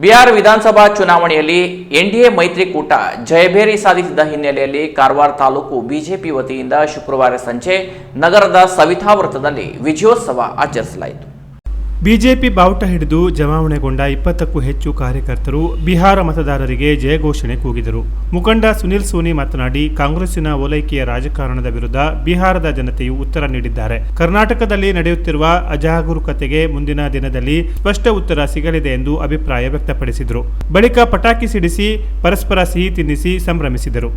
ಬಿಹಾರ ವಿಧಾನಸಭಾ ಚುನಾವಣೆಯಲ್ಲಿ ಎನ್ಡಿಎ ಮೈತ್ರಿಕೂಟ ಜಯಭೇರಿ ಸಾಧಿಸಿದ ಹಿನ್ನೆಲೆಯಲ್ಲಿ ಕಾರವಾರ ತಾಲೂಕು ಬಿಜೆಪಿ ವತಿಯಿಂದ ಶುಕ್ರವಾರ ಸಂಜೆ ನಗರದ ಸವಿತಾ ವೃತ್ತದಲ್ಲಿ ವಿಜಯೋತ್ಸವ ಆಚರಿಸಲಾಯಿತು. ಬಿಜೆಪಿ ಬಾವುಟ ಹಿಡಿದು ಜಮಾವಣೆಗೊಂಡ ಇಪ್ಪತ್ತಕ್ಕೂ ಹೆಚ್ಚು ಕಾರ್ಯಕರ್ತರು ಬಿಹಾರ ಮತದಾರರಿಗೆ ಜಯಘೋಷಣೆ ಕೂಗಿದರು. ಮುಖಂಡ ಸುನಿಲ್ ಸೋನಿ ಮಾತನಾಡಿ, ಕಾಂಗ್ರೆಸ್ಸಿನ ಓಲೈಕೆಯ ರಾಜಕಾರಣದ ವಿರುದ್ಧ ಬಿಹಾರದ ಜನತೆಯು ಉತ್ತರ ನೀಡಿದ್ದಾರೆ. ಕರ್ನಾಟಕದಲ್ಲಿ ನಡೆಯುತ್ತಿರುವ ಅಜಾಗರೂಕತೆಗೆ ಮುಂದಿನ ದಿನದಲ್ಲಿ ಸ್ಪಷ್ಟ ಉತ್ತರ ಸಿಗಲಿದೆ ಎಂದು ಅಭಿಪ್ರಾಯ ವ್ಯಕ್ತಪಡಿಸಿದರು. ಬಳಿಕ ಪಟಾಕಿ ಸಿಡಿಸಿ, ಪರಸ್ಪರ ಸಿಹಿ ತಿನ್ನಿಸಿ ಸಂಭ್ರಮಿಸಿದರು.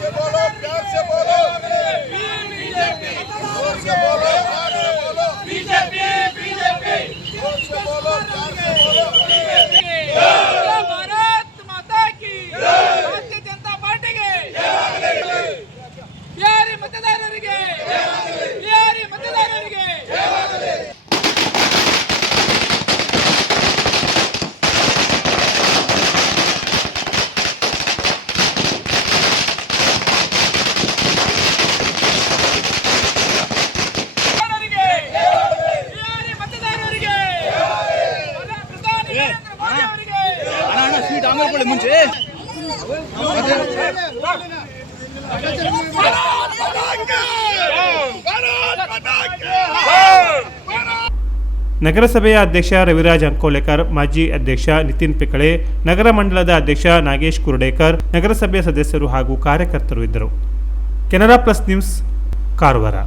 से बोलो प्यार से बोलो जोर ಅವರಿಗೆ ನಗರಸಭೆಯ ಅಧ್ಯಕ್ಷ ರವಿರಾಜ್ ಅಂಕೋಲೆಕರ್, ಮಾಜಿ ಅಧ್ಯಕ್ಷ ನಿತಿನ್ ಪಿಕಳೆ, ನಗರ ಮಂಡಲದ ಅಧ್ಯಕ್ಷ ನಾಗೇಶ್ ಕುರ್ಡೇಕರ್, ನಗರಸಭೆಯ ಸದಸ್ಯರು ಹಾಗೂ ಕಾರ್ಯಕರ್ತರು ಇದ್ದರು. Canara plus news, Karwar.